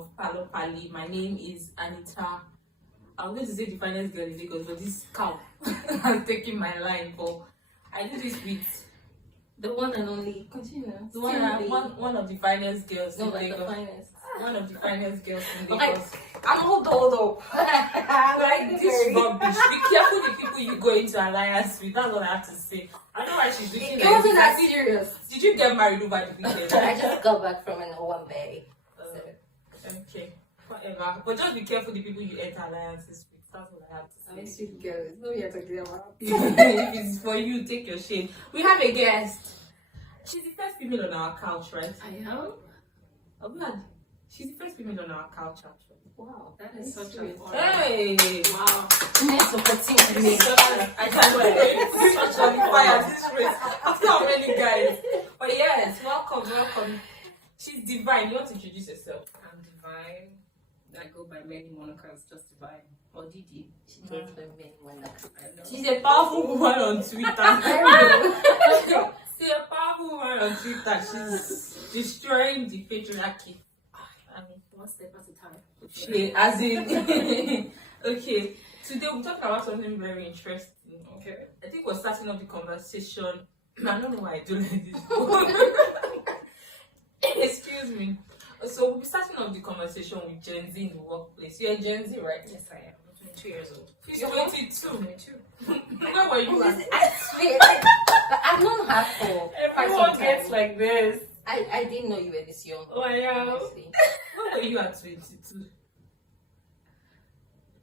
of Palo Pali. My name is Anita. I was going to say the finest girl in Lagos, but this cow has taken my line. But I do this with the one and only. Continue. one of the finest girls No, in like Lagos. the finest. One of the finest girls in Like, Lagos. I'm hold up. Like this rubbish. Be careful the people you go into alliance with. That's what I have to say. I know why she's looking It like wasn't this. that serious. Did you get married over the weekend? I just got back from an Owambe. Okay, whatever. But just be careful the people you enter alliances with. That's what I have to say. I mean, sweet girls. No, you're talking about. If it's for you, take your shame. We have a guest. She's the first female on our couch, right? I am. Oh, God. She's the first female on our couch, actually. Wow, that is such a Hey! wow. Nice opportunity. I can't wait. Such on fire this race. After how many guys? But yes, welcome. She's divine. You want to introduce yourself? I'm divine. I go by many monikers, just divine. Or Didi? She goes by many monikers. I know. She's a powerful woman on Twitter. She's a powerful woman on Twitter. She's destroying the patriarchy. I mean, One step at a time. okay, as in, okay. Today we're talking about something very interesting. Okay. I think we're starting up the conversation. I don't know why I do like this. Excuse me. So we'll be starting off the conversation with Gen Z in the workplace. You're Gen Z, right? Yes, I am. I'm 22 years old. You're 22. 22. Where were you at? I swear, like, I've known her for quite some Everyone time. gets like this. I didn't know you were this young. Oh, I am. honestly. Where were you at 22?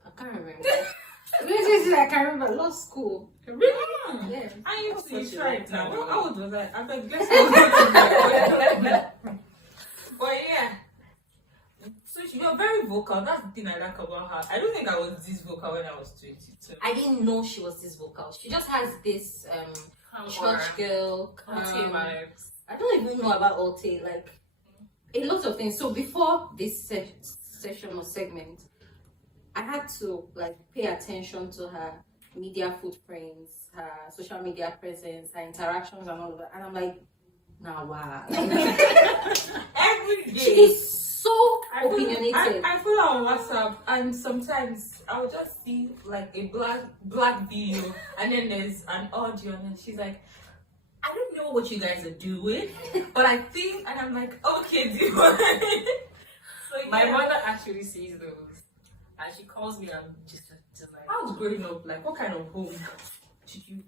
I can't remember. I can't remember. Law school. Really? Yeah. I used to Such a try it long now. time How old was I? I bet guess what. But yeah. So you're very vocal. That's the thing I like about her. I don't think I was this vocal when I was 22. I didn't know she was this vocal. She just has this church girl. vibes. I don't even know about Alte, like a lot of things. So before this session or segment, I had to like pay attention to her media footprints, her social media presence, her interactions, and all of that. And I'm like, nah, wow. Every day. She is so I opinionated. follow her on WhatsApp, and sometimes I'll just see like a black video, and then there's an audio, and then she's like, I don't know what you guys are doing, but I think, and I'm like, okay, do so My mother actually sees those. And she calls me and I'm just like... I was growing up, like, what kind of home did you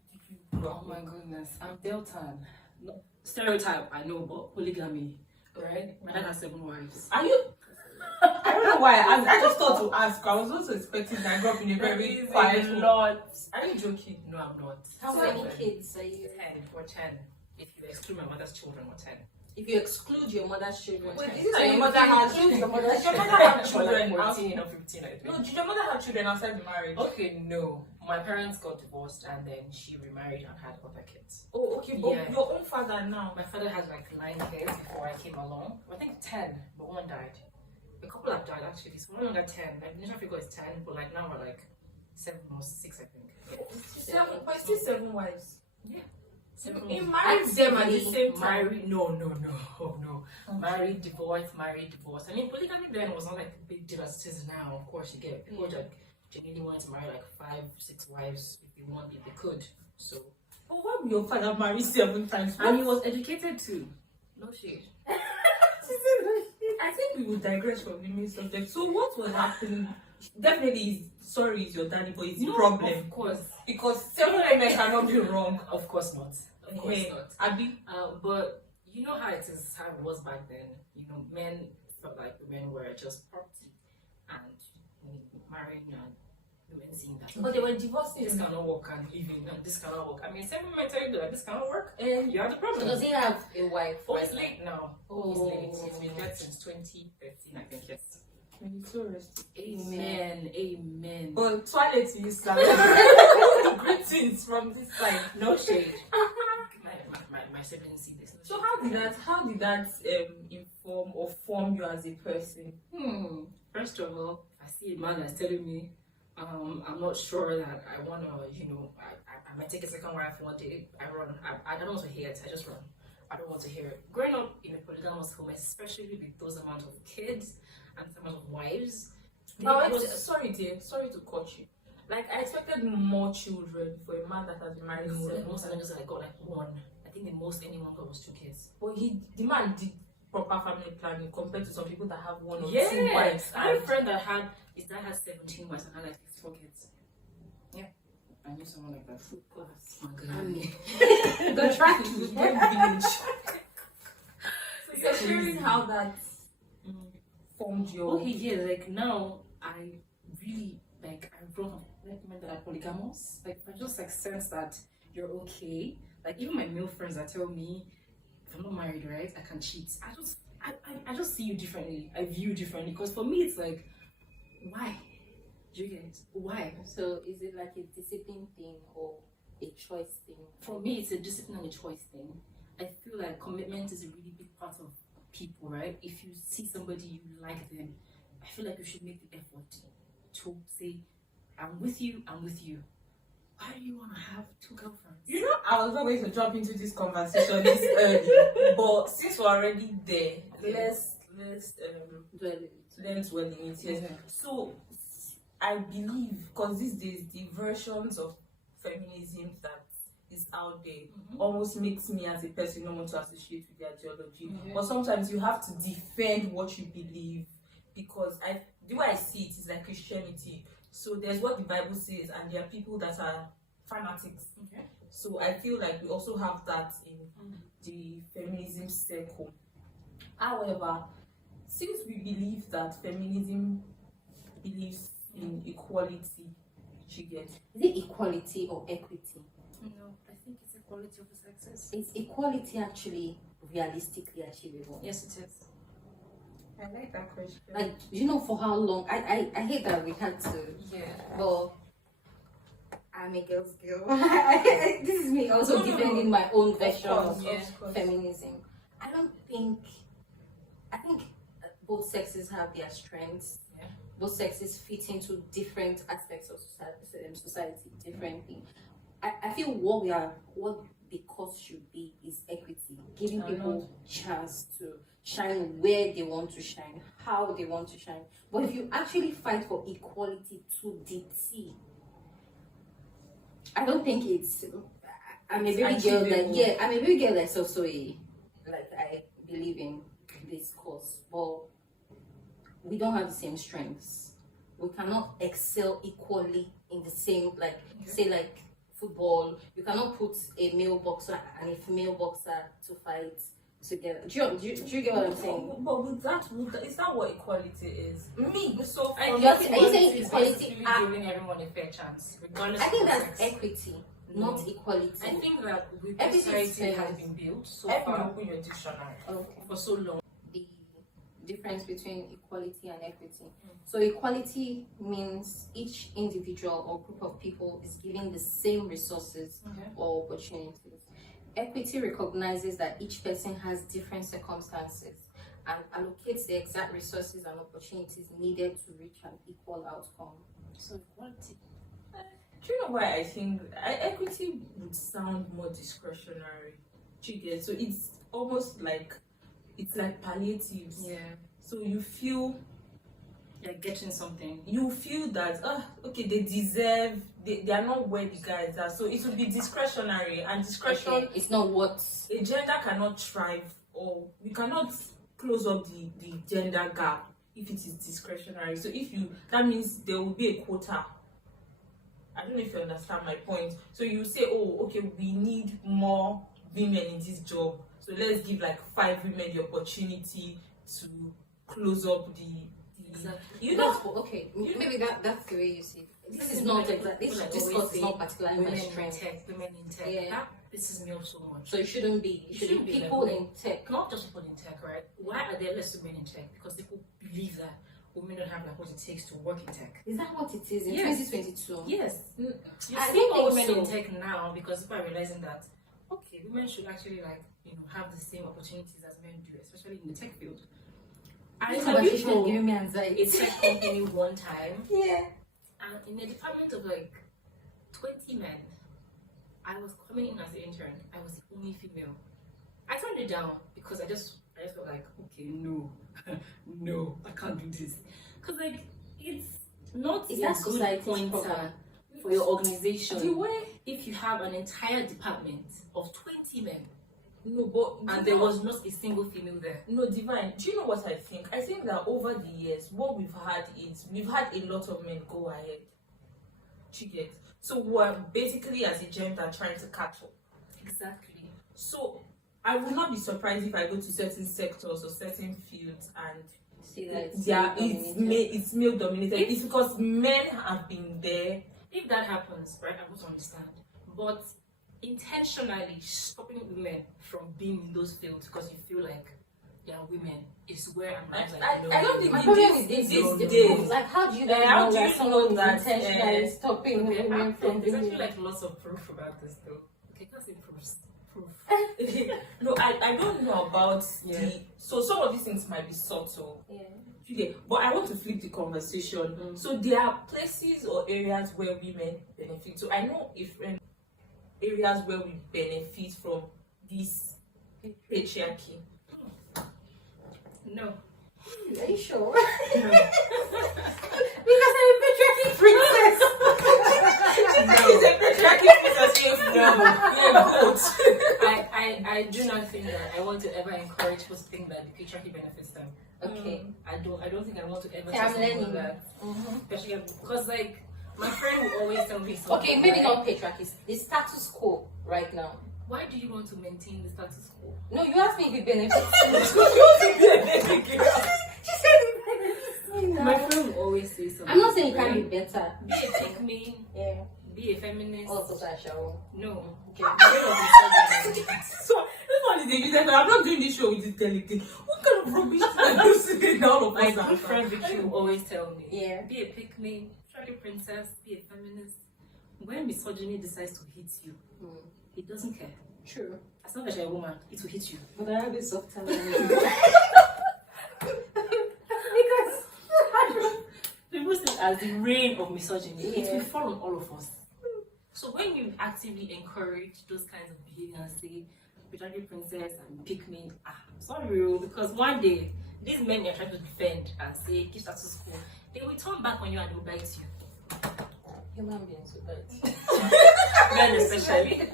grow Oh up my in? goodness. I'm Delta. No, stereotype, I know, but polygamy. Right? My dad has 7 wives. Are you? I don't know why. I just thought to ask. I was also expecting that I grew up in a very quiet home. lot. Are you joking? No, I'm not. How many kids are you? 10 or 10. If you exclude my mother's children, or 10. If you exclude your mother's children, Wait, so is it that your you mother has include your mother's Does your children? mother have children? 14 or 15, I think. No, did your mother have children outside the marriage? Okay, no. My parents got divorced and then she remarried and had other kids. Oh, okay, but Yeah. your own father now. My father has like 9 kids before I came along. I think 10, but one died. A couple have died actually. So one under 10. Like, the initial figure is 10, but like now we're like 7 or 6, I think. Yeah. But still 7 wives. Yeah. He married them at the same time. Married? No. Married, divorced. I mean, polygamy then was not like a big deal as it is now. Of course, you get people that genuinely wanted to marry like 5, 6 wives if they could. So. But why would your father marry 7 times? And he was educated too. No shade. I think we will digress from the main subject. So what was happening? Definitely, sorry, is your daddy, but it's a problem. Of course. Because 7 women cannot be wrong. Of course not. Of course not. Abi, But you know how it is, how it was back then. You know, men felt like women were just property, and marrying and women seeing that. but they were divorcing. This cannot work and living and this cannot work. I mean, some women tell you that this cannot work, and you have the So problem. does he have a wife? Oh, it's late now. He's Oh. late. He's been dead since 2013, I think. Yes. Amen. But toilet is greetings from this side. No shade. my siblings see this. So how did that inform or form you as a person? First of all, I see a man that's telling me, I'm not sure that I want to, I might take a second wife one day. I run. I don't want to hear it. I just run. I don't want to hear it. Growing up in a polygamous home, especially with those amount of kids, and some of wives. But It was- sorry, dear, sorry to cut you. Like, I expected more children for a man that has been married no, like seven most times. of them got like one. I think the most anyone got was 2 kids. But the man did proper family planning compared to some people that have one or two Yeah, wives. I had a And friend that had his dad had 17 wives and had like 4 kids. Yeah, I knew someone like that. Food class. Oh my god. Go track to me. the village. So you're sharing how that formed your. Okay, yeah, like now I really like I don't recommend that are polygamous. Like I just like sense that you're okay. Like even my male friends that tell me if I'm not married, right, I can cheat. I just see you differently. I view you differently. Because for me it's like, why? Do you get it? Why? So is it like a discipline thing or a choice thing? For me it's a discipline and a choice thing. I feel like commitment is a really big part of people, right? If you see somebody you like them, I feel like you should make the effort to say, I'm with you, I'm with you. Why do you want to have 2 girlfriends? You know, I was not going to jump into this conversation this early, but since we're already there, let's dwell in it. Yes. So I believe, because these days the versions of feminism that is out there almost makes me as a person not want to associate with the ideology. But sometimes you have to defend what you believe, because the way I see it is like Christianity. So there's what the Bible says, and there are people that are fanatics. Okay. So I feel like we also have that in the feminism circle. However, since we believe that feminism believes in equality, you get. Is it equality or equity? No, I think it's equality of the sexes. Is equality actually realistically achievable? Yes, it is. I like that question. Like, you know, for how long? I hate that we had to. Yeah. But I'm a girl's girl. This is me also No, no, defending my own version course, of of course. feminism. I think both sexes have their strengths. Yeah. Both sexes fit into different aspects of society differently. I feel what the cause should be is equity, giving people chance to shine where they want to shine, how they want to shine. But if you actually fight for equality to the T, I don't think it's. I'm a baby girl that I'm a baby girl that's also I believe in this cause, but we don't have the same strengths. We cannot excel equally in the same say like football. You cannot put a male boxer and a female boxer to fight together. Do you get what I'm saying? But with that, is that what equality is? Me, so I for guess me, are you saying equality is equality? basically giving everyone a fair chance, regardless I think of that's sex. equity, not equality. I think that with Everything society is has been built so Every far open your dictionary. Okay. for so long. The difference between equality and equity. So equality means each individual or group of people is given the same resources or opportunities. Equity recognizes that each person has different circumstances and allocates the exact resources and opportunities needed to reach an equal outcome. So equality. Do you know why I think equity would sound more discretionary? Do you get? So it's almost like palliatives. Yeah. So you feel Getting something. you feel that okay, they deserve, they are not where the guys are, so it will be discretionary, and discretion, Okay, it's not what a gender cannot thrive, or we cannot close up the gender gap if it is discretionary. So that means there will be a quota. I don't know if you understand my point. So you say, oh, okay, we need more women in this job, so let's give like 5 women the opportunity to close up the exactly. you know. Okay, maybe that's the way you see it. This is not exactly. This discourse is not particularly my women in strength. tech, women in tech. Yeah. That pisses me off so much. So it shouldn't be. It should be people like, in tech. Not just people in tech, right? Why are there less women in tech? Because people believe that women don't have like what it takes to work in tech. Is that what it is in Yes. 2022? Yes. You I see don't more think women in so. tech now because people are realizing that okay, women should actually have the same opportunities as men do, especially in the tech field. I This tell conversation is people giving me anxiety. a tech company one time, Yeah. and in a department of 20 men, I was coming in as an intern. I was the only female. I turned it down because I just I just felt like, okay, no, no, I can't do this. Because, like, it's not Is a that good society's pointer problem? for your organization. The way If you have an entire department of 20 men no, but and there was not a single female there. no divine. Do you know what I think? I think that over the years, what we've had is we've had a lot of men go ahead. Do you get? So we're basically as a gender trying to catch up. Exactly. So I would not be surprised if I go to certain sectors or certain fields and See that it's male dominated. It's because men have been there. If that happens, right, I would understand. But intentionally stopping women from being in those fields because you feel like they are women is where I'm like, I don't think my in problem this, is in this this day. like, how do you How know do that you someone know is that, intentionally stopping women from there's doing actually like lots of proof about this though. Okay, can't say proofs. Proof. No, I don't know about Yeah. the. So some of these things might be subtle. Yeah. Okay, but I want to flip the conversation. So there are places or areas where women benefit. So I know if areas where we benefit from this patriarchy. No. Are you sure? No. Because I'm a patriarchy princess. She's a patriarchy princess. I do not think that I want to ever encourage people to think that the patriarchy benefits them. Okay. I don't think I want to ever Yeah, I'm tell someone learning. that. Mm-hmm. Especially because like my friend will always tell me something. Okay, maybe right? not patriarchy. The status quo right now. Why do you want to maintain the status quo? No, you asked me if it benefits me. She said it benefits me now. My friend will always say something. I'm not saying it can be better. Be a pick me, Yeah. be a feminist. All of us are shower. No. Okay. So this one is a user. I'm not doing this show with this delicate. What kind of rubbish are you saying? All of My us good friend Vicky will always tell me, Yeah. be a pick me, try to princess, be a feminist. When misogyny decides to hit you, it doesn't care. True. As long as you're a woman, it will hit you. But I have a soft time. Because people say as the reign of misogyny, it will fall on all of us. So when you actively encourage those kinds of behaviors, say patriarchy princess and pick me, sorry, because one day these men you're trying to defend and say keep status quo, they will turn back on you and they will bite you. Human beings, but Men especially.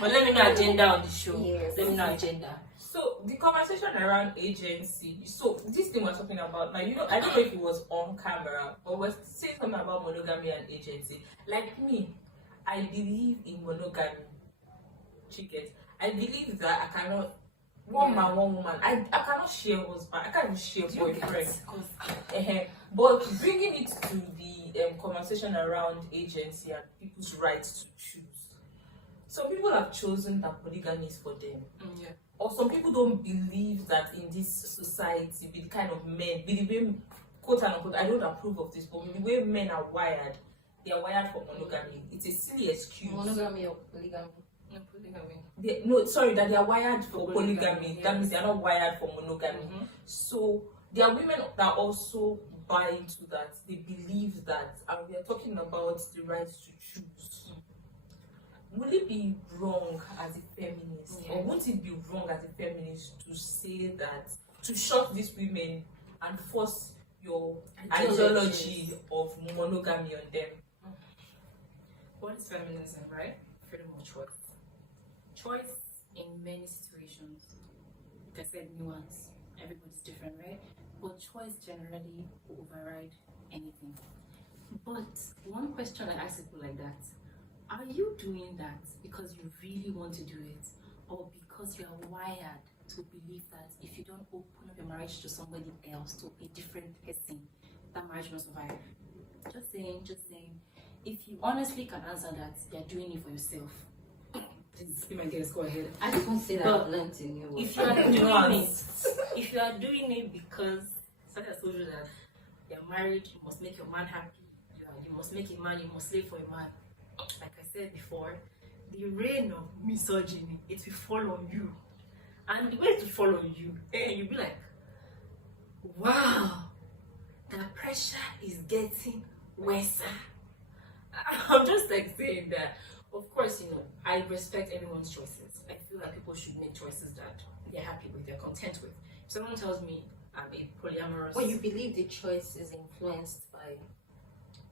But let me know agenda on the show. Yes. Let me know agenda. So the conversation around agency. So this thing we're talking about, like I don't know if it was on camera, but we're saying something about monogamy and agency. Like me, I believe in monogamy. Chickens. I believe that I cannot one man, one woman. I cannot share husband. I can't even share boyfriend. But bringing it to the conversation around agency and people's rights to choose. Some people have chosen that polygamy is for them. Yeah. Or some people don't believe that in this society, with the kind of men, with the way, quote unquote, I don't approve of this, but with the way men are wired, they are wired for monogamy. It's a silly excuse. monogamy or polygamy? No, polygamy. That they are wired for polygamy. Yes. That means they are not wired for monogamy. Mm-hmm. So there are women that also buy into that. They believe that, and we are talking about the right to choose. Will it be wrong as a feminist, or won't it be wrong as a feminist to say that, to shock these women and force your ideology of monogamy on them? What is feminism, right? Freedom of choice. Choice in many situations. Like I said, nuance. Everybody's different, right? But choice generally will override anything. But one question I ask people like that: are you doing that because you really want to do it, or because you are wired to believe that if you don't open up your marriage to somebody else, to a different person, that marriage will survive? Just saying. If you honestly can answer that, you're doing it for yourself. Please, be my guest, go ahead. I just want to say that I've learned in you. If you are doing it because somebody has told you that you're married, you must make your man happy, you must make a man, you must slave for a man. Like I said before, the reign of misogyny, it will fall on you. And the way it will fall on you, you'll be like, wow, the pressure is getting worse. I'm just like saying that of course, I respect everyone's choices. I feel like people should make choices that they're happy with, they're content with. If someone tells me I'm a polyamorous, But you believe the choice is influenced by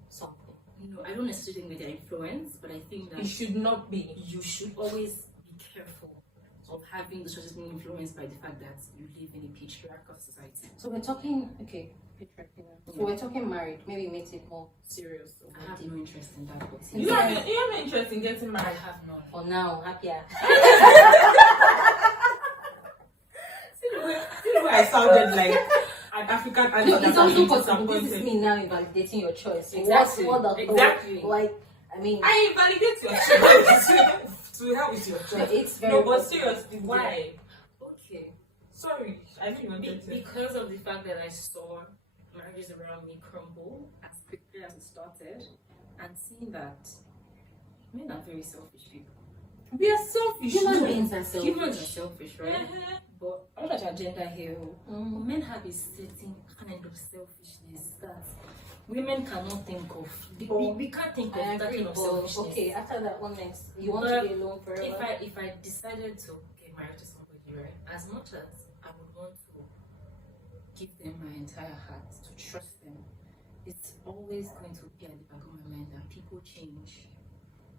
something. no, I don't necessarily think that they're influenced, but I think that It should not be. you should always be careful of having the choices being influenced by the fact that you live in a patriarchal society. So we're talking, okay, patriarchy now. So we're talking married. Maybe it makes it more serious. I have no interest in that. But You have no interest in getting I married. have none. For now, happier. See the way I sounded like an African No, answer. it's also possible. This is me now invalidating your choice. So Exactly. What the Exactly. Like, I mean, I invalidate your choice. To help with your choice. it's very No, but possible. seriously, why? Okay. Sorry, I didn't even get it. Because of the fact that I saw marriages around me crumble as quickly as it started, and seeing that men are very selfish people. We are selfish. Human no. beings are selfish. Humans are selfish, right? Uh-huh. But I'm not agenda here. Mm. Men have a certain kind of selfishness that women cannot think of. We can't think of I that agree, kind of but selfishness. okay, after that one next, you want But to be alone forever? If I decided to get married to somebody, right, as much as I would want to give them my entire heart, to trust them, it's always going to be at the back of my mind that people change.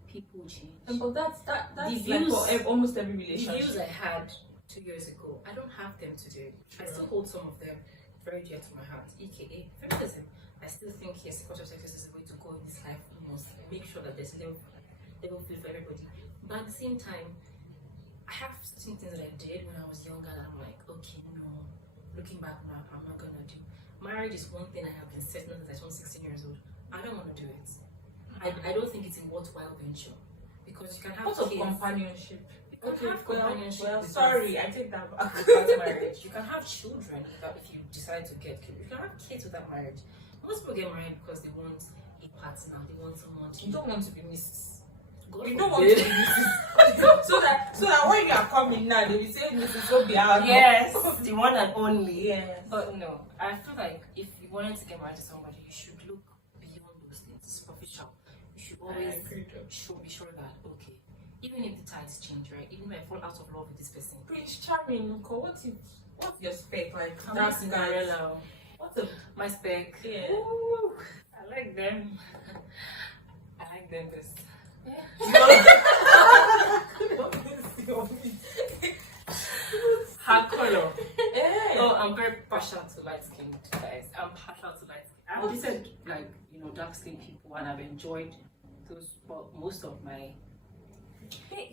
People change. But that's The like views- for almost every The views relationship. I had 2 years ago, I don't have them today. I still hold some of them very dear to my heart, aka feminism. I still think yes, culture of sex is a way to go in this life. We must make sure that there's level field for everybody. But at the same time, I have certain things that I did when I was younger that I'm like, okay, no, looking back now, I'm not gonna do. Marriage is one thing I have been certain since I turned 16 years old. I don't want to do it. I don't think it's a worthwhile venture because you can have What of kids. companionship? You can have companionship. Well, without- sorry, I take that back. without marriage. You can have children without, if you decide to get kids. You can have kids without marriage. Most people get married because they want a partner. They want someone to. You don't want to be Mrs. God You don't want to forbid. be Mrs. so that when you are coming now, they will say Mrs. Will be out. Yes, the one and only. Yes. But no, I feel like if you wanted to get married to somebody, you should look beyond those things. It's superficial. You should always be sure that okay, even if the tides change, right? Even if I fall out of love with this person, Prince Charming, what's your spec like? I'm That not Cinderella. What's a My spec. yeah? Ooh, I like them. I like them best. Her color. Oh, I'm very partial to light skinned guys. I'm partial to light skin. I've dated like dark skinned people and I've enjoyed those. But most of my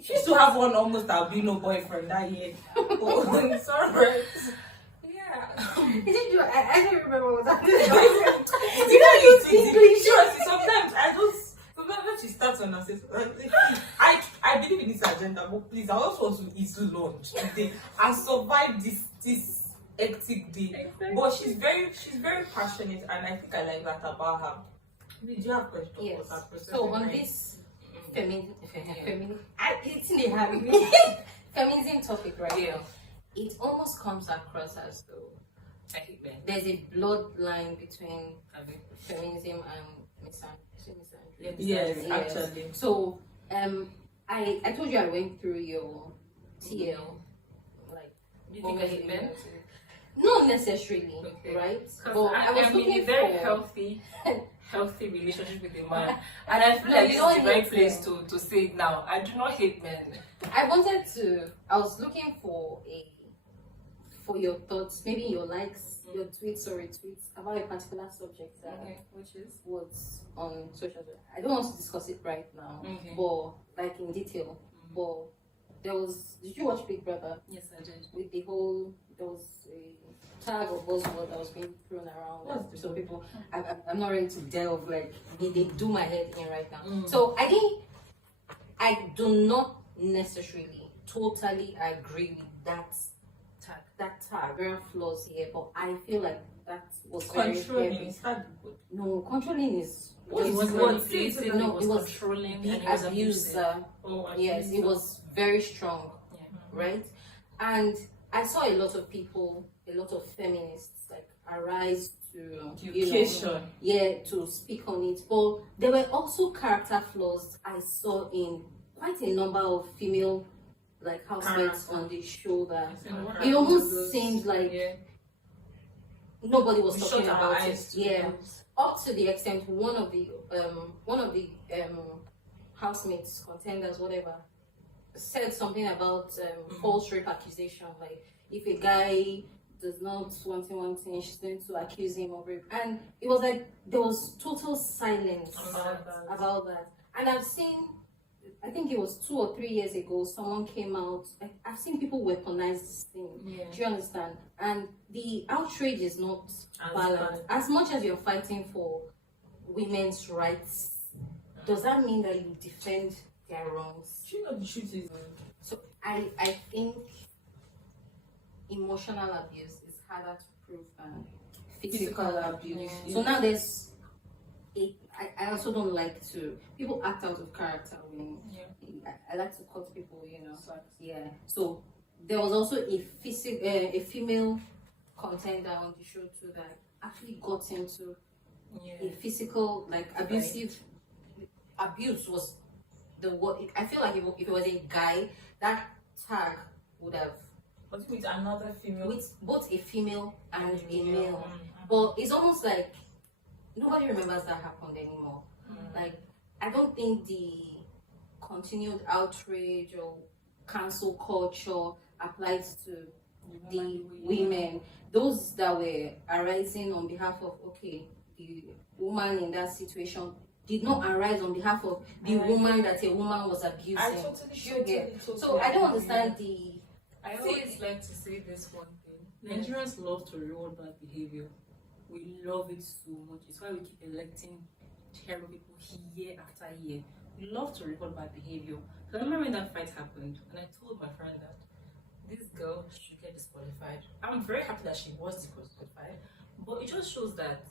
She used to have one almost albino boyfriend that year. Oh, it's alright. Yeah. Did you? I don't remember what that is. You know, it's English. Seriously, sometimes when she starts on us, I believe in this agenda, but please, I also want to eat lunch today and survive this hectic day. Exactly. But she's very passionate, and I think I like that about her. Do you have questions? Yes. for that person? So on Right. this feminism topic right Yeah. now, it almost comes across as though I hate men. there's a bloodline between I mean, feminism and misandry. Yes, Yes. actually. So I told you I went through your TL, like do you think I hate men? not necessarily, Okay. right? Because But I was I'm in looking a very for healthy relationship with a man, and I feel No, like you this don't is the right hate place men. to say it now. I do not hate men. I was looking for your thoughts, maybe your likes, your tweets or retweets about a particular subject that Which is was on social media. I don't want to discuss it right now, Okay. but like in detail. But did you watch Big Brother? yes, I did. With there was a tag or buzzword that was being thrown around. What's So the people, I'm not ready to delve, like, they do my head in right now. Mm. So I do not necessarily totally agree with that tag. There are flaws here, but I feel like that was very Controlling. heavy. Is that good? No, controlling is It was what- manipulative, no, it it was was controlling, and the it was abusive. abuser. Oh, I Yes, think it so. was very strong, Yeah. right? And I saw a lot of people, a lot of feminists, like arise to Education. To speak on it. But there were also character flaws I saw in quite a number of female like housemates on the show that it almost seemed like nobody was talking about it. Yeah, up to the extent one of the housemates, contenders, whatever, said something about false rape accusation. Like if a guy does not want one thing, she's going to accuse him of rape, and it was like there was total silence about that. And I've seen, I think it was 2 or 3 years ago, someone came out. I've seen people weaponize this thing. Yeah. Do you understand? And the outrage is not balanced. As much as you're fighting for women's rights, does that mean that you defend their wrongs? Do you know the truth is? So I think emotional abuse is harder to prove than physical abuse. Yeah. So now there's I also don't like to people act out of character when I like to cut people, Yeah. So there was also a female contender on the show too that actually got into a physical like abusive abuse was the word. I feel like if it was a guy, that tag would have But with another female. with both a female and a male. But it's almost like nobody remembers that happened anymore. Like I don't think the continued outrage or cancel culture applies to the women. Those that were arising on behalf of the woman in that situation did not arise on behalf of the woman that a woman was abusing. I totally. So I don't understand I always like to say this one thing. Nigerians love to reward bad behavior. We love it so much. It's why we keep electing terrible people year after year. We love to reward bad behavior. So I remember when that fight happened, and I told my friend that this girl should get disqualified. I'm very happy that she was disqualified, but it just shows that,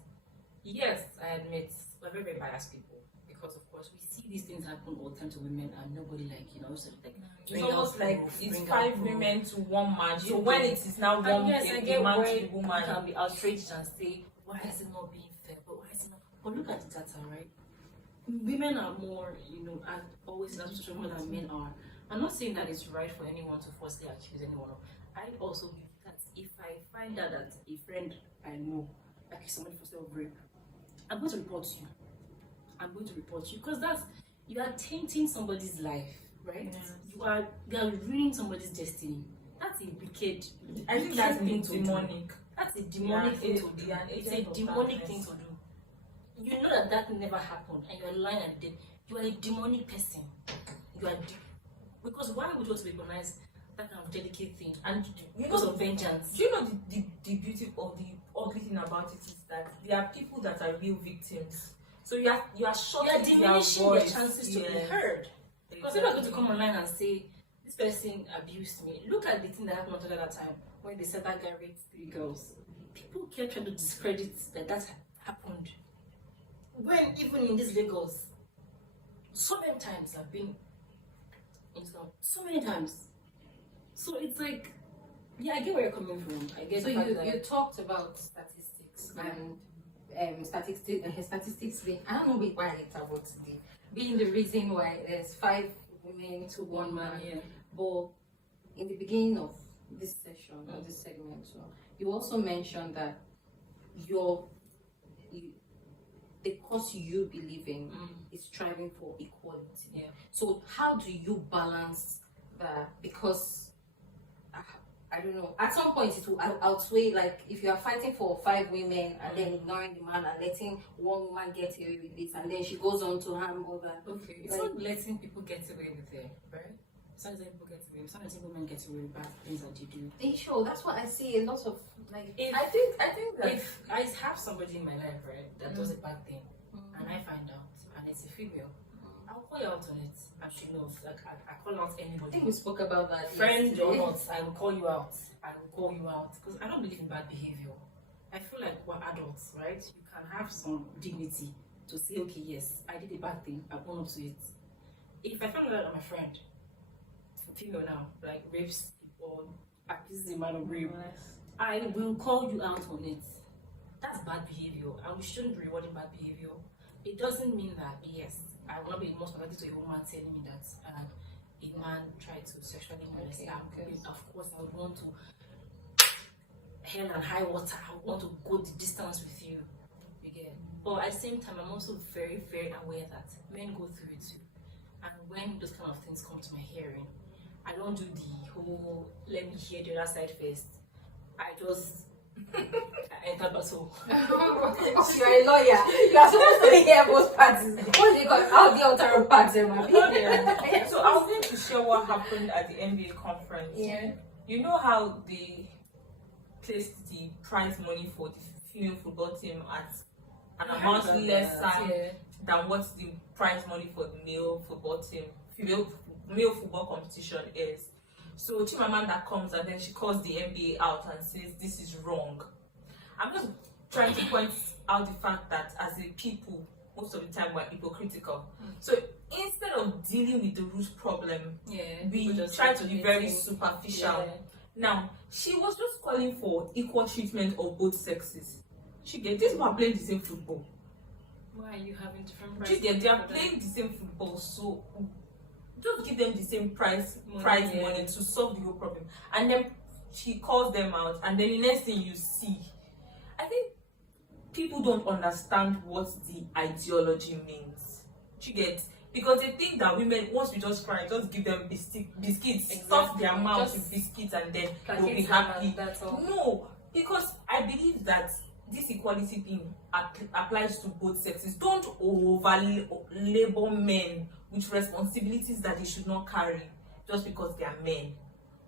yes, I admit, we're very, very biased people. Because of course we see these things happen all the time to women and nobody It's almost like it's 5 women to 1 man. So when it is now one yes, I a get man where to the woman, you can be outraged and say, why is it not being fair? But why is it not? But look at the data, right? Women are more, are always in that situation more than men are. I'm not saying that it's right for anyone to falsely accuse anyone. I also believe that if I find out that a friend I know accused somebody for self-rape, I'm going to report you. I'm going to report you because you are tainting somebody's life, right? Yes. You are ruining somebody's destiny. That's a wicked. I think that's demonic. That's a demonic thing to do. It's a demonic thing to do. You know that never happened, and you are lying at it. You are a demonic person. You are because why would you want to recognize that kind of delicate thing? And because of vengeance. Do you know the beauty or the ugly thing about it is that there are people that are real victims. So you are shortening their chances to be heard. Because if you're going to come online and say this person abused me, look at the thing that happened at that time when they said that guy raped 3 girls. People kept trying to discredit that happened. When even in this Lagos, so many times I've been in so many times. So it's like, I get where you're coming from. I get. So you talked about statistics and statistics being, I don't know why it's about being the reason why there's 5 women to 1 man. Yeah. But in the beginning of this session or this segment, you also mentioned that the cause you believe in is striving for equality. Yeah. So how do you balance that? Because I don't know. At some point, it will outweigh. Like if you are fighting for 5 women and then ignoring the man and letting 1 woman get away with this, and then she goes on to harm other. Okay, it's not letting people get away with it, right? It's not letting people get away. It's not letting women get away with bad things that you do. They show. That's what I see. A lot of like. I think that if I have somebody in my life, right, that does a bad thing, and I find out, and it's a female, I'll call you out on it, and she knows. Like I call out anybody. I think we spoke about that. Friend or not, I will call you out. I will call you out because I don't believe in bad behavior. I feel like we're adults, right? You can have some dignity to say, okay, yes, I did a bad thing. I own up to it. If I find out that my friend, female now, like rapes people, accuses a man of rape, I will call you out on it. that's bad behavior, and we shouldn't be rewarding bad behavior. It doesn't mean that, yes, I will not be most likely to a woman telling me that a man tried to sexually molest her. Of course, I would want to hell and high water. I would want to go the distance with you. You get? But at the same time, I'm also very, very aware that men go through it too. And when those kind of things come to my hearing, I don't do the whole let me hear the other side first. I just I enter battle. You're a lawyer. You are supposed to hear both parties. What do you call how the other parts? So I was going to share what happened at the NBA conference. Yeah. You know how they placed the prize money for the female football team at an amount lesser than what the prize money for the male football team, male football competition is. So Chimamanda comes and then she calls the NBA out and says this is wrong. I'm just trying to point out the fact that as a people, most of the time we're hypocritical. So instead of dealing with the root problem, we try to be very superficial. Now, she was just calling for equal treatment of both sexes. These people are playing the same football. Why are you having different prices? They are playing the same football, so just give them the same prize money to solve the whole problem. And then she calls them out, and then the next thing you see, I think people don't understand what the ideology means. You get? Because they think that women, once we just cry, just give them biscuits, stuff their mouth with biscuits, and then they'll be happy. No, because I believe that this equality thing applies to both sexes. Don't over-label men with responsibilities that they should not carry just because they are men.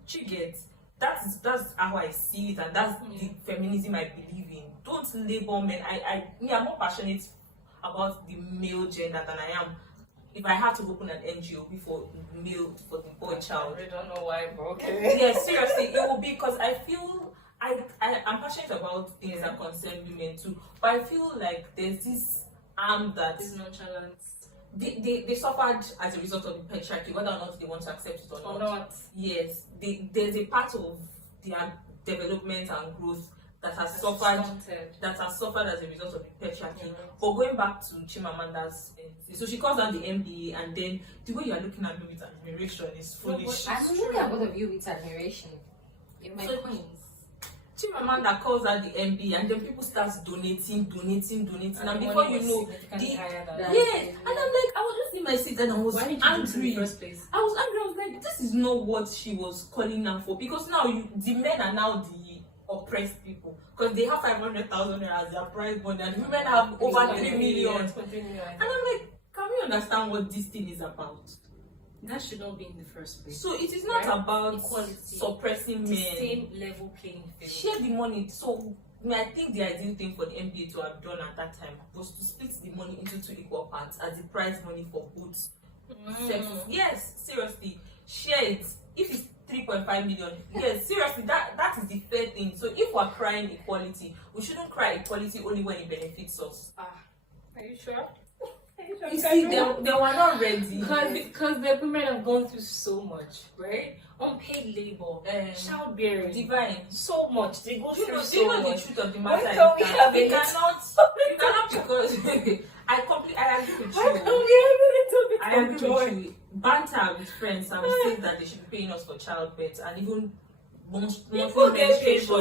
You get? That's how I see it, and that's the feminism I believe in. Don't label men. I'm more passionate about the male gender than I am. If I have to open an NGO before the boy child. I don't know why, but okay. Yes, seriously, it will be because I feel I'm passionate about things that concern women too. But I feel like there's this arm that is nonchalance. They suffered as a result of the patriarchy, whether or not they want to accept it or not. Yes, there's a part of their development and growth that has suffered as a result of the patriarchy. But going back to Chimamanda's, so she calls out the NBA, and then the way you are looking at me with admiration is foolish. I'm looking at both of you with admiration. You're my queens. Chimamanda calls out the NBA, and then people start donating, and before you know, and I'm like, I was just in my seat and I was angry. In the first place? I was like, this is not what she was calling out for, because now the men are now the oppressed people, because they have 500,000 as their prize money, and the women have over 3 million. And I'm like, can we understand what this thing is about? That should not be in the first place. So it is not about equality, suppressing men. Same level playing field. Share the money. So I think the ideal thing for the NBA to have done at that time was to split the money into 2 equal parts as the prize money for both sexes. Yes, seriously, share it. If it's 3.5 million, yes, seriously, that is the fair thing. So if we're crying equality, we shouldn't cry equality only when it benefits us. Are you sure? You see, they were not ready. Because the women have gone through so much, right? Unpaid labor, childbearing, divine, so much. They go through the truth of the matter is that you cannot because I agree with you. I agree with you. Banter with friends and we say that they should be paying us for childbirth and even monthly menstruation. I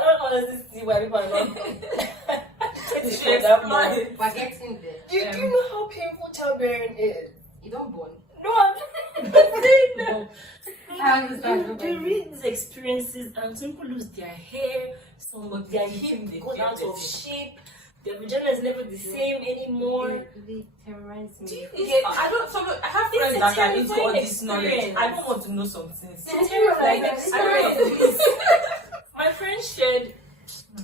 don't honestly see why people are not. We're getting there. Do you know how painful childbearing is? You don't born. No, I'm just saying that. I understand. They read these experiences and some people lose their hair, some of their hip goes out of shape, their vagina is never the same anymore. They terrorize me. Do you I have friends that are into all this knowledge. I don't want to know some things. My friend shared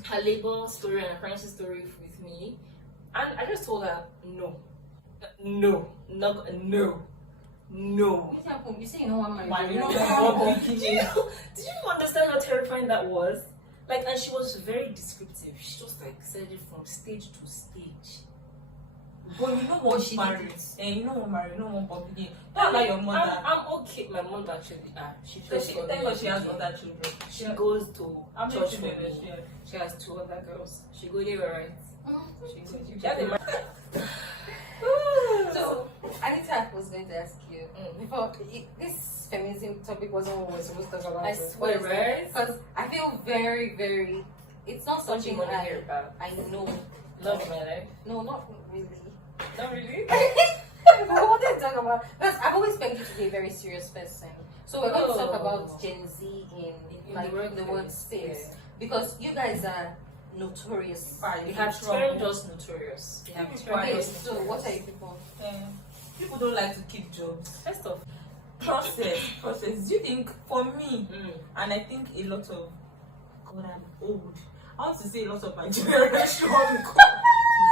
her labor story and her pregnancy story with me, and I just told her no. You say you know one man. Did you understand how terrifying that was? Like, and she was very descriptive. She just like said it from stage to stage. But you know But what she marry, didn't. and you know what marry, you know what public. Not like your mother. I'm okay. My mom actually, she So just got thank God she has married. other children. She goes to How many church children for does me. she have? She has 2 other girls. She go there, right? She has a So, Anita was going to ask you before this feminism topic wasn't what we were supposed to talk about. I swear, right? Because I feel very, very. It's not Something something you want to hear about. I know. Love my life. No, not really. Not really. But what did talk about? Because I've always pegged you to be a very serious person. So we're going to talk about Gen Z in like the workspace. Yeah. Because you guys are notorious. They have turned us notorious. They have turned Okay, us so what are you people? People don't like to keep jobs. First off, Process. Do you think for me, and I think a lot of God, I'm old. I want to say a lot of my generation.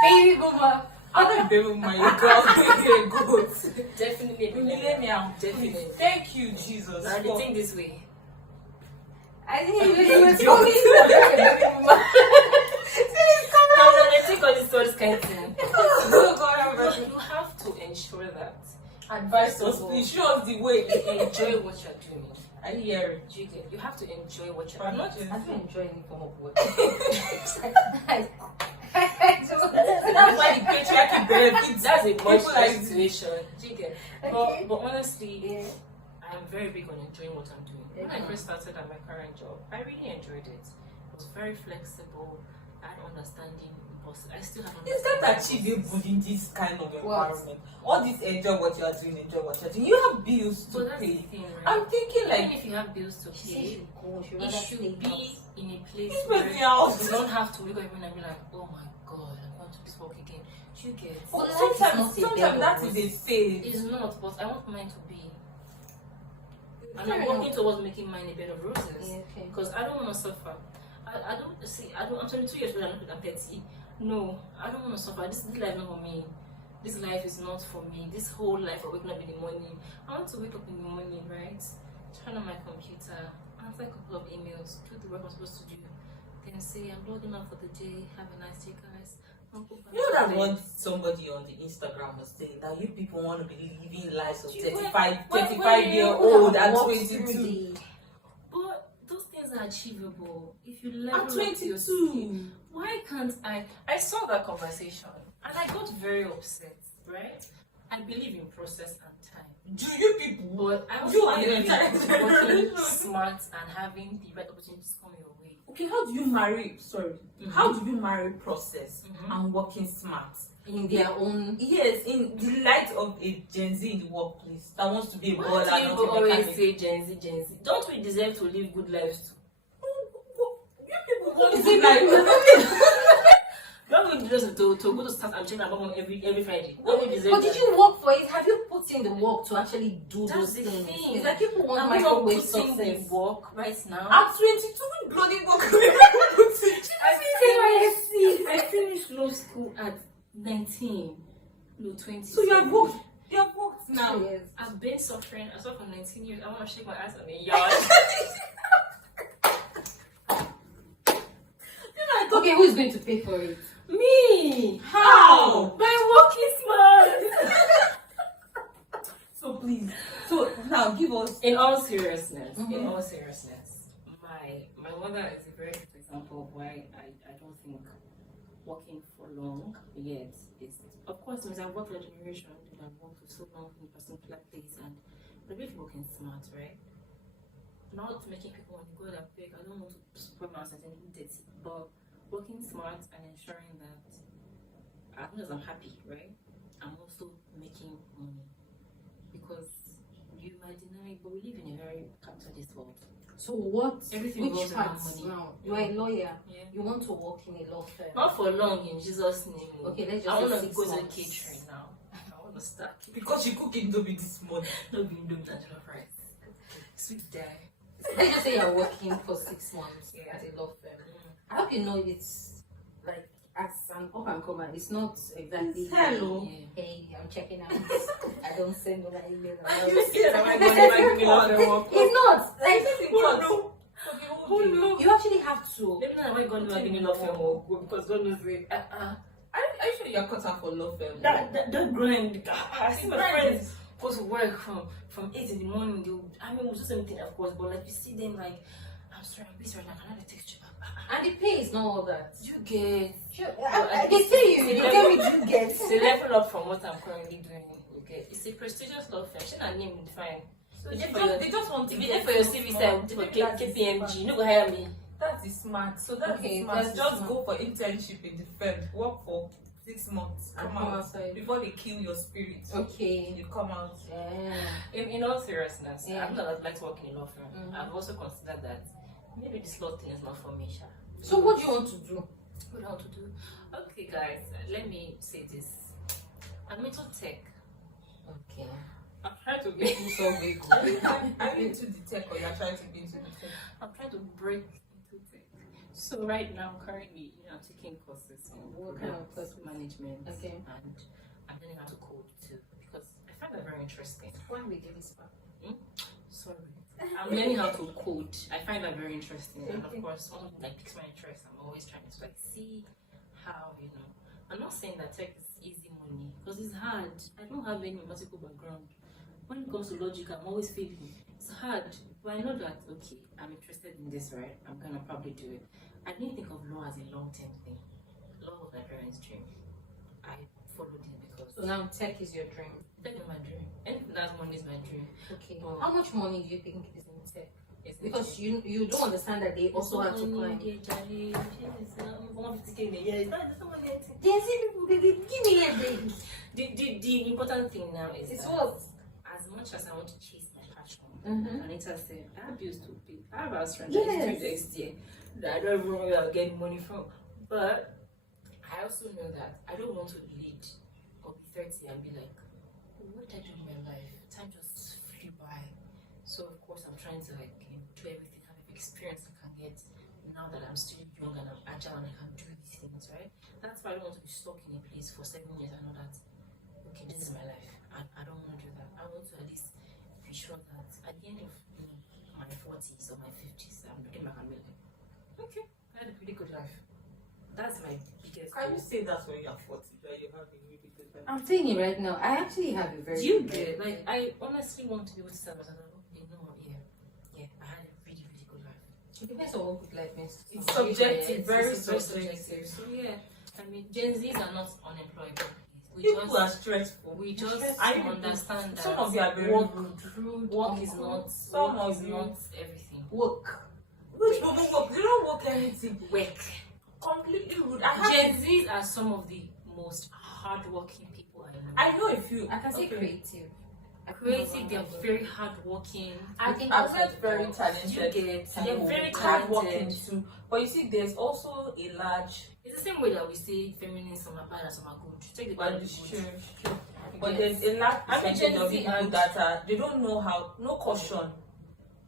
Baby boomer. I don't even my girl goats. definitely Millennial. Definitely. Thank you, Jesus. Now they think this way. I think you were talking baby boomer. No, they think all this kind of thing. Oh God, I'm But you have to ensure that advice us, please show us the way. you enjoy what you're doing. I hear it. You have to enjoy what you're I'm doing. not just. I don't enjoy any form of work. That's why the patriarchy benefits. That's a much People like situation. Do you get? Okay. But honestly, Yeah. I'm very big on enjoying what I'm doing. When I first started at my current job, I really enjoyed it. It was very flexible. I had understanding. I still have Is understanding. that achievable in this kind of What? environment? All this enjoy what you are doing, enjoy what you're doing. You have bills So to that's the pay. thing, right? I'm thinking Even like if you have bills to She said pay, she go. She it rather should stay be house. in a place This where was the house. you don't have to wake up every night and be like, oh my god, I'm going to this work again. Do you get? Well, life is sometimes not a bed that of is a phase. It's not, but I want mine to be. And Fair I'm enough. working towards making mine a bed of roses. Yeah, okay. Because I don't want to suffer. I don't see. I'm 22 years old. I'm 30. No, I don't want to suffer. This life is not for me. This life is not for me. This whole life of waking up in the morning. I want to wake up in the morning, right? Turn on my computer, answer a couple of emails, do the work I'm supposed to do, then say I'm logging out for the day. Have a nice day, guys. You know that what somebody on the Instagram was saying, that you people want to be living lives of 35-year-old at 22. But those things are achievable if you level At up your skill. 22. Why can't I? I saw that conversation and I got very upset, right? I believe in process and time. Do you people? But I You also are believe the in entire working generation. smart and having the right opportunities come your way. Okay, how do you marry? Sorry, how do you marry process and working smart? In their own. Yes, in the light of a Gen Z in the workplace that wants to be a Why baller, do not you a always mechanic. say Gen Z, Gen Z? Don't we deserve to live good lives too? You people want to be like Don't we deserve to go to start and check our mom every Friday? Don't we deserve But did that? you work for it? Have you put in the work to actually do That's those the things? thing. It's like people want I'm not microwave putting the success. work right now. at 22 bloody work. I finished law school at 19. No, 20. So you have worked. You have worked now. Yes. I've been suffering. I suffered for 19 years. I want to shake my ass on the yard. Okay, who's going to pay for it? Me! How? My work is smart! So please. So now give us. In all seriousness, my mother is a very good example of why I don't think working for long yet is, of course, since I've worked for a generation and I've worked for so long in a particular place, and but really working smart, right? Not making people want to go that big. I don't want to put myself in dirty, but working smart and ensuring that as long as I'm happy, right, I'm also making money. Because you might deny, but we live in a very capitalist world. So what? Everything Which goes around parts money. now? You are a lawyer. Yeah. You want to work in a law firm. Not for long, in Jesus' name. Okay, let's just I say want to 6 go to months. catering now. I want to start. Because you cook Indomie this morning. No being done that rice. Sweet day. Let's just say you're working for 6 months Yeah. at a law firm. I hope you know it's like as an up and comer, it's not exactly. Hello. Yeah. Hey, I'm checking out. I don't send no email. You see that I got It's not like Oh no. Oh no. you actually have to. Let me know why God never give me love for more because God knows it. Are you sure you're cut out for love film. That grind. I see my Grind friends is- go to work from 8 in the morning. I mean, it was just something, of course, but like you see them like, I'm sorry, I'm busy right now. Can I text you? And the pay is not all that. You get They tell you, they tell me you get. it's a level up from what I'm currently doing. You get it's a prestigious law firm. She not name fine. So If they just want to If you get for your so CV smart. side for That is KPMG, smart. you know go hire me. That is smart. So that's Okay, smart. that's Just smart. go for internship in the firm. Work for 6 months. And Come come out outside. before they kill your spirit. Okay. You come out. Yeah. In all seriousness, Yeah. I'm not I'd like to work in a law firm. Mhm. I've also considered that maybe this law thing is not for me, Sha. So what do you want to do? What do I want to do? Okay, guys, let me say this. I'm into tech. Okay. I'm trying to Make you so big. Are you into the tech or you're trying to be into the tech? I'm trying to break into tech. So right now, currently, I'm taking courses in What kind of courses? management, Okay. and I'm learning how to code too because I find that very interesting. Why we do this part? Sorry, I'm learning how to code. I find that very interesting, and of Okay. course, one like piques my interest. I'm always trying to like see how I'm not saying that tech is easy money because it's hard. I don't have any mathematical background. When it comes to logic, I'm always failing. It's hard, but I know that okay, I'm interested in this, right? I'm gonna probably do it. I didn't think of law as a long-term thing. Law was my parents' dream. I followed it because So now tech is your dream. tech is my dream. Anything that's money is my dream. Okay. Oh. How much money do you think is in tech? It's Because you don't understand that they also have to climb. It's not money. They say people, baby, give me a break. The important thing now is It's that what? as much as I want to chase my passion, Mm-hmm. Anita said, I have bills to pay. I have house rent Yes. next year that I don't even know where I'll get money from. But I also know that I don't want to lead or be 30 and be like, what did I do in my life? Time just flew by. So of course I'm trying to like do everything, have every experience I can get now that I'm still young and I'm agile and I can do these things, right? That's why I don't want to be stuck in a place for 7 years. I know that okay, this is my life. I don't want to do that. I want to at least be sure that at the end of my 40s or my 50s, I'm looking back and be like, okay, I had a pretty good life. That's my biggest Can you goal. say that when you're 40 that you have a really good life? I'm saying it right now. I actually have a very Do you good get life. like I honestly want to be able to tell myself, okay, no, yeah, I had a really, really good life. It depends on what good life means. It's subjective, Yeah, very it's very subjective. So yeah, I mean, Gen Zs are not unemployed. We People are just stressful. I people- understand that Some of you are very work, rude. work is not Some work of is you- not everything. Work. Which people work? They don't work anything. Work. Completely rude. Gen Zs are some of the most hardworking people I know. I know a few. I can say okay. creative. Creative, they're very hardworking. I think I've that's met what very it talented. You get, they're people, very hardworking talented. too. But you see, there's also a large. It's the same way that we say feminists, some are bad and some are good. Take the But bad it's and true. good. But Yes. there's a large I mean, percentage Gen of Z people and- that are they don't know how. No caution.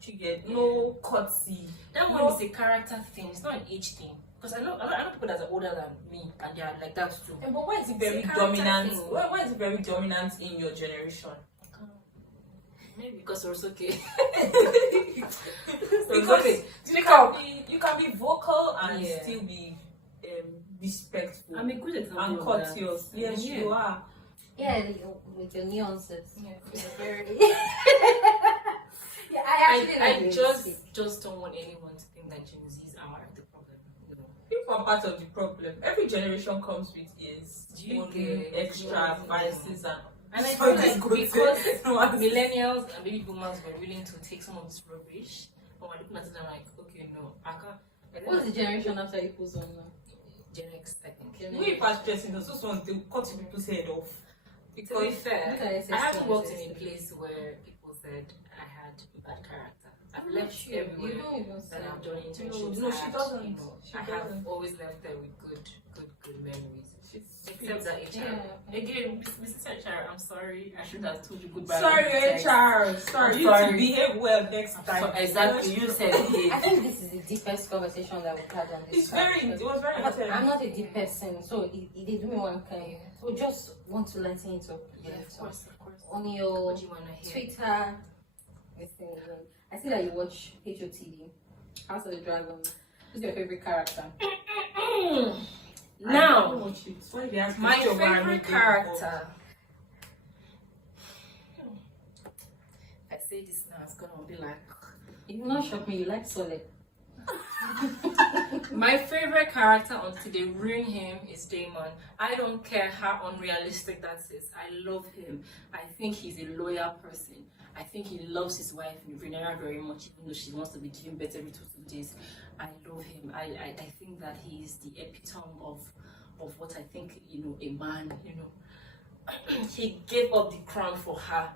You get no courtesy. That No. one is a character thing. It's not an age thing. Because I know people that are older than me and they are like that too. But why is it very It's a character dominant? thing. Why is it very dominant in your generation? Maybe because we're okay. Because it. you can be vocal and Yeah. still be respectful I'm a good example and of courteous. that. Yes, Yeah. you are. Yeah, with your nuances. Yeah. You're very. Yeah, I actually like I the way you just speak. don't want anyone to think that Gen Zs are the problem. You know. People are part of the problem. Every generation comes with its Do you own get- extra Yeah. vices And I So feel this like good because thing. No, I'm- millennials and baby boomers were willing to take some of this rubbish, but when looking at it, I'm like, okay, no, I can't. I think What's the generation after you put on now? Gen X, I think. Gen When you pass stressing, those ones they will cut people's head off. To be Because fair, Look at SS2 I haven't and worked in a SS3. place where people said I had bad character. I've I'm left not sure. everywhere You don't even say. that I've done internships. No, she at, doesn't. you know, She I have doesn't. always left there with good memories. she's Except that HR. Yeah. Again, Mrs. HR, I'm sorry. I should have told you goodbye. sorry, on the text. HR. Sorry, I'm you sorry. to behave well next time. So, exactly, you said I it. think this is the deepest conversation that we've had on this. It's very. podcast. It was very But intense. I'm not a deep person, so it did me one kind. So just want to lighten it up. Yeah, of course, of course. On What your do you want to hear? Twitter, listen, I see that you watch HOTD, House of the Dragon. Who's your favorite character? Now, My my favorite character. I say this now, it's gonna be like If you not shock me, you like solid. my favorite character until they ruin him is Damon. I don't care how unrealistic that is. I love him. I think he's a loyal person. I think he loves his wife Renera very much, even though she wants to be giving birth every 2 days. I love him. I think that he is the epitome of what I think, a man, he gave up the crown for her.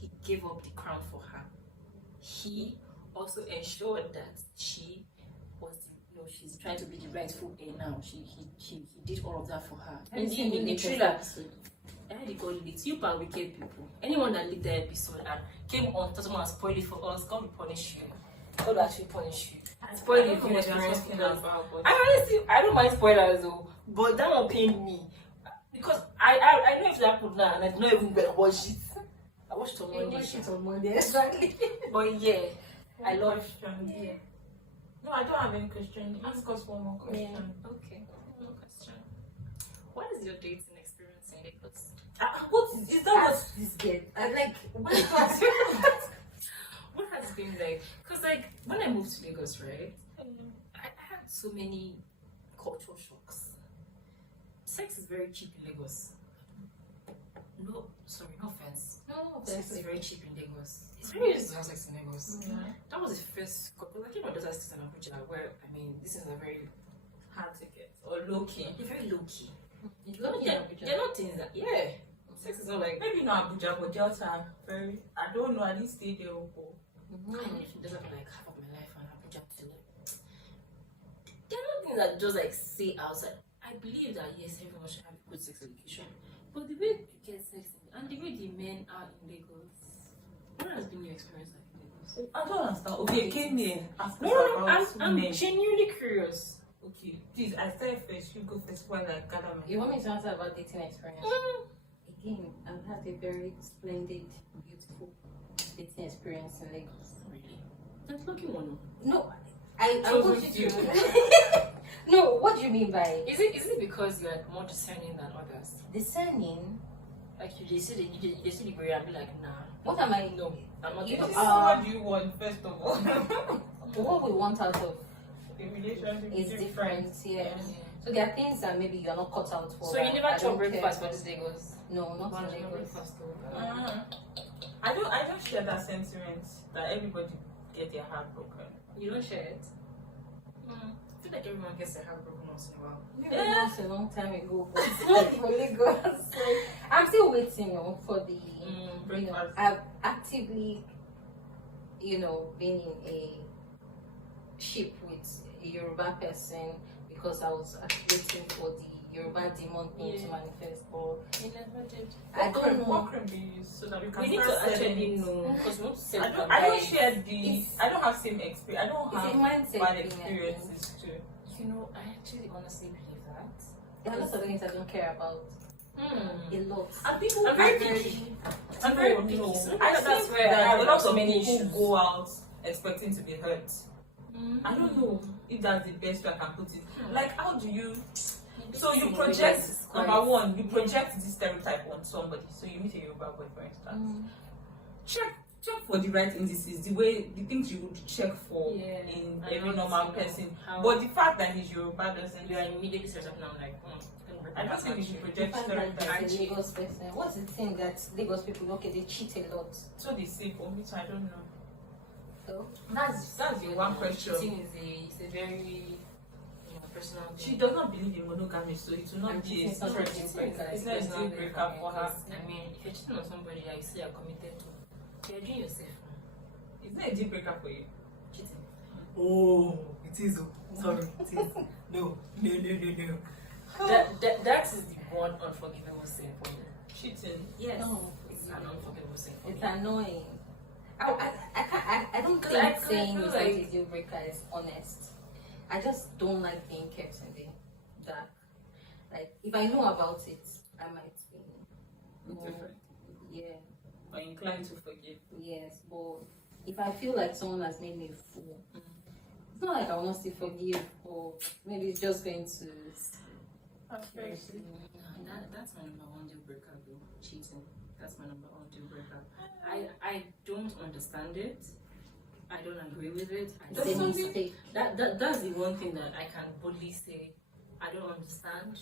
He gave up the crown for her. He also ensured that she was, she's trying to be the rightful heir now. He did all of that for her. In the trailer, they got leaked. You are wicked people. Anyone that leaked the episode and came on Tottenham and spoiled it for us, God will punish you. God will actually punish you. Spoil the viewing experience for us. I don't mind spoilers though, but that one pained me because I know if that happened now and I did not even watch it. I watched it on Monday. Exactly. But yeah, I love. Yeah. No, I don't have any question. Ask us one more question. Yeah. Okay. One more question. What is your dating experience in Lagos? What is that? What This girl. I like. What has it been like? Because when I moved to Lagos, right, I had so many cultural shocks. Sex is very cheap in Lagos. No offense. No, Sex is very cheap in Lagos. It's very easy to have sex in Lagos. That was the first couple. Like, my daughter's sister in Abuja, where this is a very hard ticket or low key? they're very low key. They're not things that sex is not like Maybe not Abuja, but Delta. Very. I don't know. I didn't stay there. I lived in Delta for like half of my life and Abuja too. There are not things that just like say outside. I believe that yes, everyone should have a good sex education. But the way you get sex and the way the men are in Lagos, what has been your experience like in Lagos? I don't understand. Okay, came here. I'm genuinely curious. Okay, please, I said first. You go first while I gather my. You want me to answer about dating experience? Again, I've had a very splendid, beautiful dating experience in Lagos. Really? That's lucky one. No, I want you to. No, what do you mean by Is it because you're more discerning than others? discerning? Like they see the barrier and be like, nah. What am I? No, I'm not You doing know, this. What do you want first of all? What we want out of A relationship is different, yeah. Yeah. So there are things that maybe you're not cut out for. So you that never I chop don't breakfast care for this Lagos? No, not in Lagos. breakfast though. I don't share that sentiment that everybody get their heart broken. You don't share it? I feel like everyone gets their heart broken once in a while. Yeah, that was a long time ago, but not for Lagos. Like, I'm still waiting for the. Breakfast. I've actively, been in a ship with a Yoruba person because I was waiting for the Yoruba demon thing to manifest. But You never did. I don't know. What cream do you use so that you can We need start to actually selling it? know because we want to sell I it don't. and I buy don't it. share the. It's- I don't have same experience. I don't It's a have mindset bad thing, I think. experiences too. I actually honestly believe that. There are lots of things I don't care about. A lot. And people I'm very are picky. I'm very picky. No. So I that's think where I that have a lot so of many people issues. go out expecting to be hurt. I don't know if that's the best way I can put it. Like, how do you? So you project number one, you project this stereotype on somebody. So you meet a Yoruba boy, for instance. Check for the right indices, the things you would check for in I every don't normal see person. how- But the fact that he's Yoruba doesn't. You are immediately set up now, like, I don't think we should The project fact that stereotypes. there's a Lagos person. What's the thing that Lagos people they cheat a lot? So they say for me, so I don't know. So That's the one question. Cheating is a very personal thing. She does not believe in monogamy, so it will not And be cheating a is not secret. a deal breaker. It's not a deal breaker for her. I mean, if you're cheating on somebody that you say you're committed to, you're doing yourself wrong. It's not a deal breaker for you. Cheating. Oh, it is. Sorry, it is. No. That is the one unforgivable sin for me. Cheating. Yes. No, It's an unforgivable sin for it's me. annoying. I don't Because I think saying feel it's not a like- deal breaker is honest. I just don't like being kept in the dark. Like if I know about it, I might be more, Different. yeah, Or inclined to forgive. yes. But if I feel like someone has made me a fool, It's not like I want to forgive, or maybe it's just going to. That's my number one deal breaker, though. Cheating. That's my number one deal breaker. I don't understand it. I don't agree with it. It's a mistake. That's the one thing that I can boldly say I don't understand,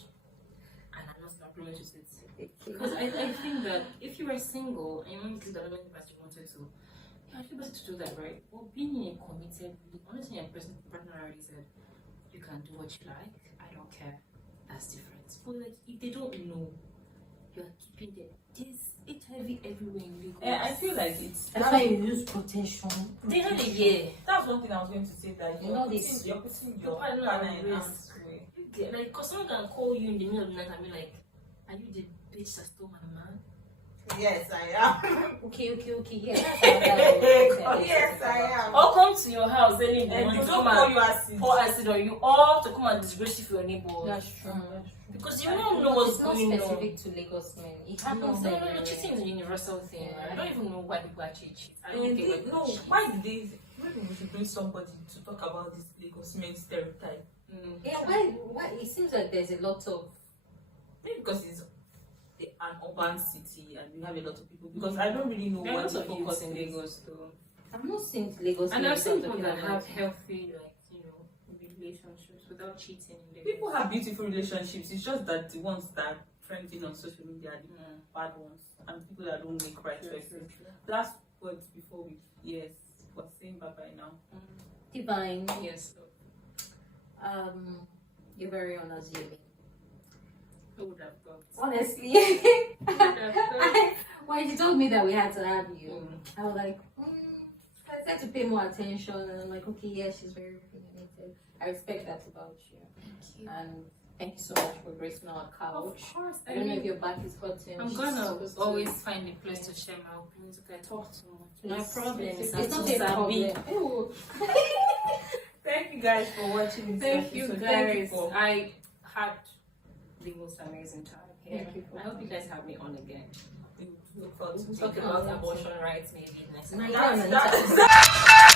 and I'm not in agreement with it. Because I think that if you were single and you wanted to do the element that you wanted to, you're actually better to do that, right? But being in a committed, honestly, your partner already said you can do what you like. I don't care. That's different. But like, if they don't know, you're keeping them. There's HIV everywhere in Lagos. I feel like it's. That's why you use protection. They had a year. That's one thing I was going to say, that You know this. you're putting Your your partner partner at in risk. harm's way. Like, cause someone can call you in the middle of the night and be like, "Are you the bitch that stole my man?" Yes, I am. Okay, yeah. Yes, I am. Or come to your house early in the And morning you to don't come call and you acid. pour acid on you, or to come and disgrace you for your neighbor. That's true. Because you don't know what's It's not going on. specific to Lagos men. It happens No, everywhere. cheating is a universal thing. Yeah. Right? I don't even know why people actually cheat. I don't get why people No, cheat. why did they? Maybe we should bring somebody to talk about this Lagos men stereotype. Yeah, why? It seems like there's a lot of. Maybe because it's an urban city and we have a lot of people. Because I don't really know There are what lots the of focus youths in is. Lagos though. I'm not saying Lagos. And men I've seen are people talking that about have it. healthy, like, relationships without cheating in Lagos. People have beautiful relationships. It's just that the ones that are trending on social media are the bad ones, and people that don't make right choices. That's what before we was saying bye bye now. Divine. Yes. You're very unassuming. Who would have thought? Honestly, Who would have thought? when you told me that we had to have you, I was like, I started to pay more attention, and I'm like, okay, yeah, she's very opinionated. I respect that about you. Thank you. And thank you so much for gracing our couch. Of course. I don't know if your back is hurting. I'm She's gonna supposed to- always find a place to share my opinions if I talk too much. My problem is it's not a problem. Ew. Thank you guys for watching this Thank you episode. guys. Thank you for I had the most amazing time here. Thank you for I hope you guys have me on again. we look forward to We'll talk taking about it. abortion rights maybe next No, time. you don't That's